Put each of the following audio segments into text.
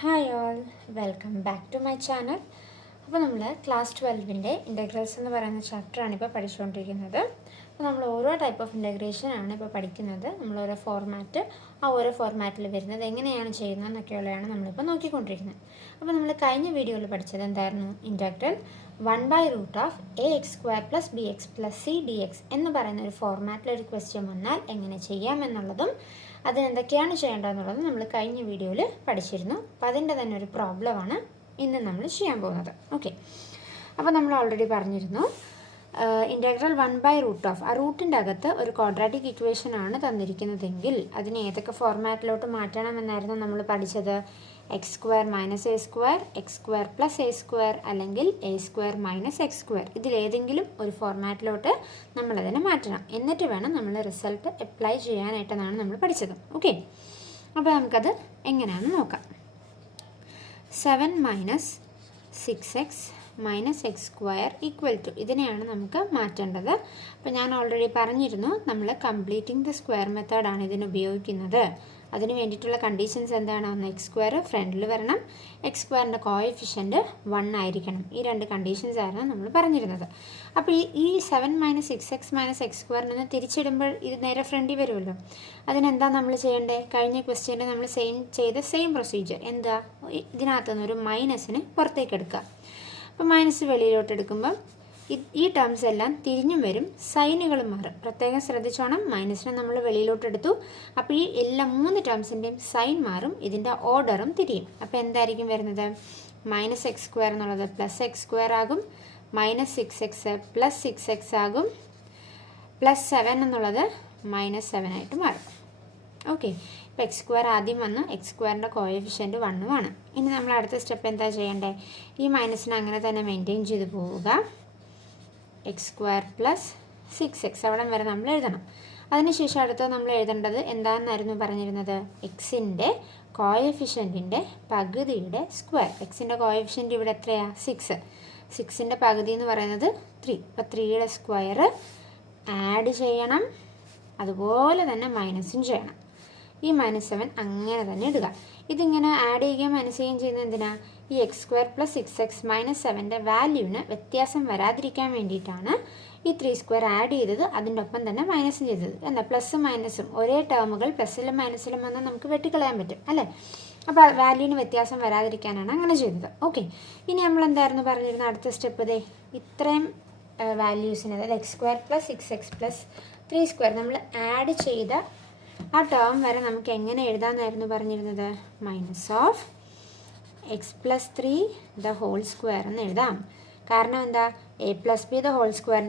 Hi all, welcome back to my channel. അപ്പോൾ നമ്മൾ class 12ൻ്റെ integrals എന്ന് പറയുന്ന ചാപ്റ്ററാണ് ഇപ്പോൾ പഠിച്ചുകൊണ്ടിരിക്കുന്നത്. അപ്പോൾ നമ്മൾ ഓരോ ടൈപ്പ് ഓഫ് ഇൻ്റഗ്രേഷൻ ഇപ്പോൾ പഠിക്കുന്നത്. നമ്മൾ ഓരോ ഫോർമാറ്റ്, ഓരോ ഫോർമാറ്റിൽ വരുന്നത് എങ്ങനെയാണ് ചെയ്യുന്നത് എന്നൊക്കെയുള്ളതാണ് നമ്മളിപ്പോൾ നോക്കിക്കൊണ്ടിരിക്കുന്നത്. അപ്പോൾ നമ്മൾ കഴിഞ്ഞ വീഡിയോയിൽ പഠിച്ചത് എന്തായിരുന്നു? Integral 1/√ax² + bx + c dx എന്ന് പറയുന്ന ഒരു ഫോർമാറ്റിൽ ഒരു ക്വസ്റ്റ്യൻ വന്നാൽ എങ്ങനെ ചെയ്യാമെന്നുള്ളതും അതിനെന്തൊക്കെയാണ് ചെയ്യേണ്ടതെന്നുള്ളത് നമ്മൾ കഴിഞ്ഞ വീഡിയോയിൽ പഠിച്ചിരുന്നു. അപ്പോൾ അതിൻ്റെ തന്നെ ഒരു പ്രോബ്ലമാണ് ഇന്ന് നമ്മൾ ചെയ്യാൻ പോകുന്നത്. ഓക്കെ, അപ്പോൾ നമ്മൾ ഓൾറെഡി പറഞ്ഞിരുന്നു ഇൻ്റഗ്രൽ 1/√, ആ റൂട്ടിൻ്റെ അകത്ത് ഒരു ക്വാഡ്രാറ്റിക് ഇക്വേഷൻ ആണ് തന്നിരിക്കുന്നതെങ്കിൽ അതിനെ ഏതൊക്കെ ഫോർമാറ്റിലോട്ട് മാറ്റണമെന്നായിരുന്നു നമ്മൾ പഠിച്ചത്? x² - a², x² + a² അല്ലെങ്കിൽ a² - x². ഇതിലേതെങ്കിലും ഒരു ഫോർമാറ്റിലോട്ട് നമ്മളതിനെ മാറ്റണം. എന്നിട്ട് വേണം നമ്മൾ റിസൾട്ട് അപ്ലൈ ചെയ്യാനായിട്ടെന്നാണ് നമ്മൾ പഠിച്ചത്. ഓക്കെ, അപ്പോൾ നമുക്കത് എങ്ങനെയാണെന്ന് നോക്കാം. 7 - 6x - x², ഇതിനെയാണ് നമുക്ക് മാറ്റേണ്ടത്. അപ്പോൾ ഞാൻ ഓൾറെഡി പറഞ്ഞിരുന്നു നമ്മൾ കംപ്ലീറ്റിംഗ് ദ സ്ക്വയർ മെത്തേഡാണ് ഇതിന് ഉപയോഗിക്കുന്നത്. അതിന് വേണ്ടിയിട്ടുള്ള കണ്ടീഷൻസ് എന്താണ്? ഒന്ന്, x² ഫ്രണ്ടിൽ വരണം, x²ൻ്റെ കോഎഫിഷ്യൻറ്റ് 1 ആയിരിക്കണം. ഈ രണ്ട് കണ്ടീഷൻസ് ആയിരുന്നു നമ്മൾ പറഞ്ഞിരുന്നത്. അപ്പോൾ ഈ 7 - 6x - x² തിരിച്ചിടുമ്പോൾ ഇത് നേരെ ഫ്രണ്ടിൽ വരുമല്ലോ. അതിനെന്താ നമ്മൾ ചെയ്യേണ്ടത്? കഴിഞ്ഞ ക്വസ്റ്റ്യൻ്റെ നമ്മൾ സെയിം പ്രൊസീജിയർ. എന്താ? ഇതിനകത്തുനിന്ന് ഒരു മൈനസിന് പുറത്തേക്ക് എടുക്കുക. അപ്പോൾ മൈനസ് വെളിയിലോട്ട് എടുക്കുമ്പം ഈ ടേംസ് എല്ലാം തിരിഞ്ഞും വരും, സൈനുകൾ മാറും. പ്രത്യേകം ശ്രദ്ധിച്ചോണം. മൈനസിനെ നമ്മൾ വെളിയിലോട്ട് എടുത്തു, അപ്പോൾ ഈ എല്ലാ 3 ടേംസിൻ്റെയും സൈൻ മാറും, ഇതിൻ്റെ ഓർഡറും തിരിയും. അപ്പോൾ എന്തായിരിക്കും വരുന്നത്? -x² എന്നുള്ളത് +x² ആകും, -6x + 6x ആകും, +7 എന്നുള്ളത് -7 ആയിട്ട് മാറും. ഓക്കെ, ഇപ്പോൾ x² ആദ്യം വന്നു, x²ൻ്റെ കോഎഫിഷ്യൻറ്റ് 1 ആണ്. ഇനി നമ്മൾ അടുത്ത സ്റ്റെപ്പ് എന്താ ചെയ്യേണ്ടത്? ഈ മൈനസിനെ അങ്ങനെ തന്നെ മെയിൻറ്റെയിൻ ചെയ്ത് പോവുക. x² + 6x അവിടം വരെ നമ്മൾ എഴുതണം. അതിനുശേഷം അടുത്ത നമ്മൾ എഴുതേണ്ടത് എന്താണെന്നായിരുന്നു പറഞ്ഞിരുന്നത്? എക്സിൻ്റെ കോഎഫിഷ്യൻറ്റിൻ്റെ പകുതിയുടെ സ്ക്വയർ. എക്സിൻ്റെ കോഎഫിഷ്യൻറ്റ് ഇവിടെ എത്രയാണ്? 6. 6ൻ്റെ പകുതി എന്ന് പറയുന്നത് 3. അപ്പോൾ 3യുടെ സ്ക്വയർ ആഡ് ചെയ്യണം, അതുപോലെ തന്നെ മൈനസും ചെയ്യണം. ഈ -7 അങ്ങനെ തന്നെ ഇടുക. ഇതിങ്ങനെ ആഡ് ചെയ്യുകയും മൈനസ് ചെയ്യുകയും ചെയ്യുന്നത് എന്തിനാ? ഈ x² + 6x - 7ൻ്റെ വാല്യൂവിന് വ്യത്യാസം വരാതിരിക്കാൻ വേണ്ടിയിട്ടാണ് ഈ 3² ആഡ് ചെയ്തത്, അതിൻ്റെ ഒപ്പം തന്നെ മൈനസും ചെയ്തത്. എന്താ? പ്ലസും മൈനസും ഒരേ ടേമുകൾ പ്ലസ്സിലും മൈനസിലും വന്നാൽ നമുക്ക് വെട്ടിക്കളയാൻ പറ്റും അല്ലേ? അപ്പോൾ വാല്യൂവിന് വ്യത്യാസം വരാതിരിക്കാനാണ് അങ്ങനെ ചെയ്തത്. ഓക്കെ, ഇനി നമ്മൾ എന്തായിരുന്നു പറഞ്ഞിരുന്നത്? അടുത്ത സ്റ്റെപ്പ് ദേ ഇത്രയും വാല്യൂസിന്, അതായത് x² + 6x + 3² നമ്മൾ ആഡ് ചെയ്ത ആ ടേം വരെ നമുക്ക് എങ്ങനെ എഴുതാമെന്നായിരുന്നു പറഞ്ഞിരുന്നത്? -x + 3² എന്ന് എഴുതാം. കാരണം എന്താ? a + b²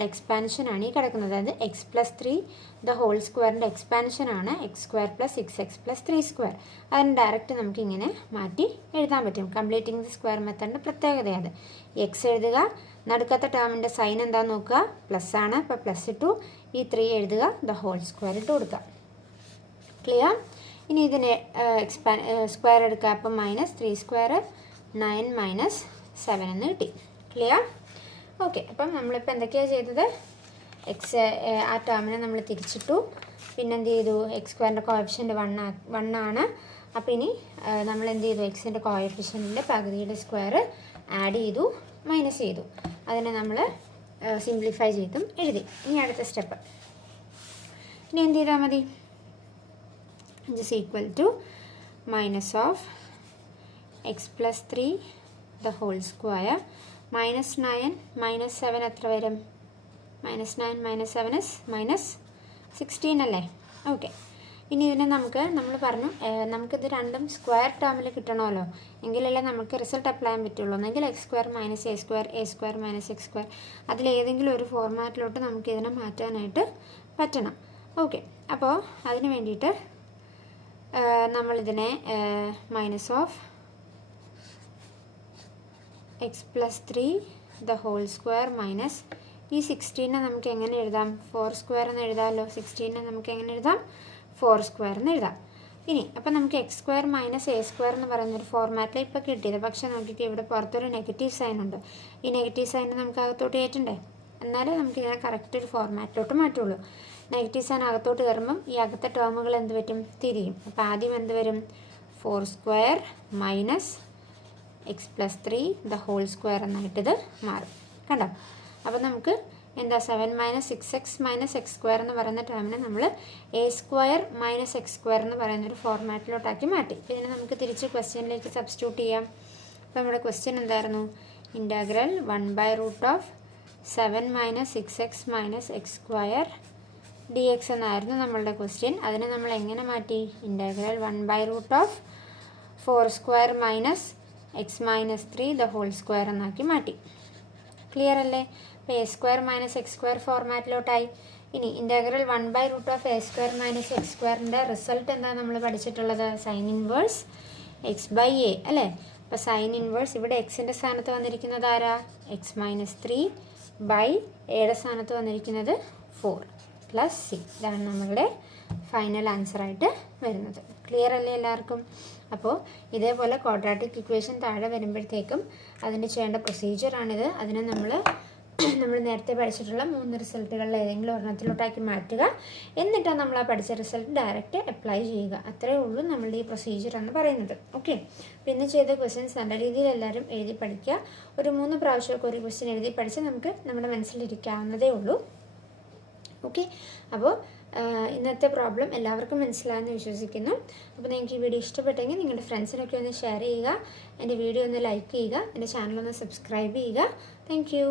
എക്സ്പാൻഷനാണ് ഈ കിടക്കുന്നത്. അതായത് x + 3² എക്സ്പാൻഷനാണ് x² + 6x + 3². അതിന് ഡയറക്റ്റ് നമുക്കിങ്ങനെ മാറ്റി എഴുതാൻ പറ്റും. കംപ്ലീറ്റിംഗ് ദി സ്ക്വയർ മെത്തേഡിൻ്റെ പ്രത്യേകതയാണ്. x എഴുതുക, നടുക്കത്തെ ടേമിൻ്റെ സൈൻ എന്താണെന്ന് നോക്കുക, പ്ലസ് ആണ്, അപ്പോൾ പ്ലസ് ഇട്ടു. ഈ 3 എഴുതുക, ² ഇട്ട് കൊടുക്കുക. ക്ലിയർ? ഇനി ഇതിനെ സ്ക്വയർ എടുക്കുക. അപ്പം -3² 9 - 7 എന്ന് കിട്ടി. ക്ലിയർ? ഓക്കെ, അപ്പം നമ്മളിപ്പോൾ എന്തൊക്കെയാണ് ചെയ്തത്? ആ ടേമിനെ നമ്മൾ തിരിച്ചിട്ടു. പിന്നെ എന്ത് ചെയ്തു? x²ൻ്റെ കോഎഫിഷ്യൻറ്റ് 1 ആണ്. അപ്പോൾ ഇനി നമ്മൾ എന്ത് ചെയ്തു? എക്സിൻ്റെ കോഎഫിഷ്യൻറ്റിൻ്റെ പകുതിയുടെ സ്ക്വയർ ആഡ് ചെയ്തു, മൈനസ് ചെയ്തു. അതിനെ നമ്മൾ സിംപ്ലിഫൈ ചെയ്തും എഴുതി. ഇനി അടുത്ത സ്റ്റെപ്പ്. ഇനി എന്ത് ചെയ്താൽ മതി? is equal to -(x + 3) -9 - 7 എത്ര വരും? -9 - 7 is -16 അല്ലേ? ഓക്കെ, ഇനി ഇതിനെ നമ്മൾ പറഞ്ഞു നമുക്കിത് രണ്ടും സ്ക്വയർ ടേമിൽ കിട്ടണമല്ലോ, എങ്കിലല്ലേ നമുക്ക് റിസൾട്ട് അപ്ലൈ ചെയ്യാൻ പറ്റുള്ളൂ. എന്നെങ്കിൽ x² - a², a² - x², അതിലേതെങ്കിലും ഒരു ഫോർമാറ്റിലോട്ട് നമുക്ക് ഇതിനെ മാറ്റാനായിട്ട് പറ്റണം. ഓക്കെ, അപ്പോൾ അതിന് വേണ്ടിയിട്ട് നമ്മളിതിനെ -(x + 3) മൈനസ് ഈ 16 നമുക്ക് എങ്ങനെ എഴുതാം? 4² എന്ന് എഴുതാമല്ലോ. 16 നമുക്ക് എങ്ങനെ എഴുതാം? 4² എന്ന് എഴുതാം. ഇനി അപ്പം നമുക്ക് x² - a² എന്ന് പറയുന്നൊരു ഫോർമാറ്റിൽ ഇപ്പോൾ കിട്ടിയത്. പക്ഷേ നോക്കിയിട്ട് ഇവിടെ പുറത്തൊരു നെഗറ്റീവ് സൈൻ ഉണ്ട്. ഈ നെഗറ്റീവ് സൈൻ നമുക്ക് അകത്തോട്ട് കയറ്റണ്ടേ? എന്നാലേ നമുക്ക് ഇതിനെ കറക്റ്റ് ഒരു ഫോർമാറ്റിലോട്ട് മാറ്റുള്ളൂ. നെഗറ്റീവ് സൈൻ അകത്തോട്ട് കയറുമ്പം ഈ അകത്തെ ടേമുകൾ എന്ത് പറ്റും? തിരിയും. അപ്പോൾ ആദ്യം എന്ത് വരും? 4 square minus x plus 3 the whole square എന്നായിട്ടിത് മാറും. കണ്ടോ? അപ്പോൾ നമുക്ക് എന്താ 7 minus 6x minus x square എന്ന് പറയുന്ന ടേമിനെ നമ്മൾ A square minus x square എന്ന് പറയുന്നൊരു ഫോർമാറ്റിലോട്ടാക്കി മാറ്റി. ഇതിനെ നമുക്ക് തിരിച്ച് ക്വസ്റ്റ്യനിലേക്ക് സബ്സ്റ്റിറ്റ്യൂട്ട് ചെയ്യാം. അപ്പോൾ നമ്മുടെ ക്വസ്റ്റ്യൻ എന്തായിരുന്നു? Integral 1/7 minus 6x minus x square d x എന്നായിരുന്നു നമ്മളുടെ ക്വസ്റ്റ്യൻ. അതിനെ നമ്മൾ എങ്ങനെ മാറ്റി? Integral 1/4 square minus x minus 3 the whole square എന്നാക്കി മാറ്റി. ക്ലിയർ അല്ലേ? അപ്പോൾ a square minus x square ഫോർമാറ്റിലോട്ടായി. ഇനി integral 1/√a square minus x സ്ക്വയറിൻ്റെ റിസൾട്ട് എന്താ നമ്മൾ പഠിച്ചിട്ടുള്ളത്? Sine inverse x by a അല്ലേ? അപ്പോൾ സൈൻ ഇൻവേഴ്സ് ഇവിടെ എക്സിൻ്റെ സ്ഥാനത്ത് വന്നിരിക്കുന്നത് ആരാ? എക്സ് മൈനസ് 3 ബൈ എയുടെ സ്ഥാനത്ത് വന്നിരിക്കുന്നത് 4 പ്ലസ് സി. ഇതാണ് നമ്മളുടെ ഫൈനൽ ആൻസറായിട്ട് വരുന്നത്. ക്ലിയർ അല്ലേ എല്ലാവർക്കും? അപ്പോൾ ഇതേപോലെ ക്വാഡ്രാറ്റിക് ഇക്വേഷൻ താഴെ വരുമ്പോഴത്തേക്കും അതിന് ചെയ്യേണ്ട പ്രൊസീജിയറാണിത്. അതിനെ നമ്മൾ നേരത്തെ പഠിച്ചിട്ടുള്ള 3 റിസൾട്ടുകളിൽ ഏതെങ്കിലും ഒരെണ്ണത്തിലോട്ടാക്കി മാറ്റുക. എന്നിട്ടാണ് നമ്മൾ ആ പഠിച്ച റിസൾട്ട് ഡയറക്റ്റ് അപ്ലൈ ചെയ്യുക. അത്രയേ ഉള്ളൂ നമ്മളുടെ ഈ പ്രൊസീജിയർ എന്ന് പറയുന്നത്. ഓക്കെ, പിന്നെ ചെയ്ത ക്വസ്റ്റ്യൻസ് നല്ല രീതിയിൽ എല്ലാവരും എഴുതി പഠിക്കുക. ഒരു 3 പ്രാവശ്യമൊക്കെ ഒരു ക്വസ്റ്റ്യൻ എഴുതി പഠിച്ച് നമുക്ക് നമ്മുടെ മനസ്സിലിരിക്കാവുന്നതേ ഉള്ളൂ. ഓക്കെ, അപ്പോൾ ഇന്നത്തെ പ്രോബ്ലം എല്ലാവർക്കും മനസ്സിലായെന്ന് വിശ്വസിക്കുന്നു. അപ്പോൾ നിങ്ങൾക്ക് ഈ വീഡിയോ ഇഷ്ടപ്പെട്ടെങ്കിൽ നിങ്ങളുടെ ഫ്രണ്ട്സിനൊക്കെ ഒന്ന് ഷെയർ ചെയ്യുക, എൻ്റെ വീഡിയോ ഒന്ന് ലൈക്ക് ചെയ്യുക, എൻ്റെ ചാനലൊന്ന് സബ്സ്ക്രൈബ് ചെയ്യുക. Thank you.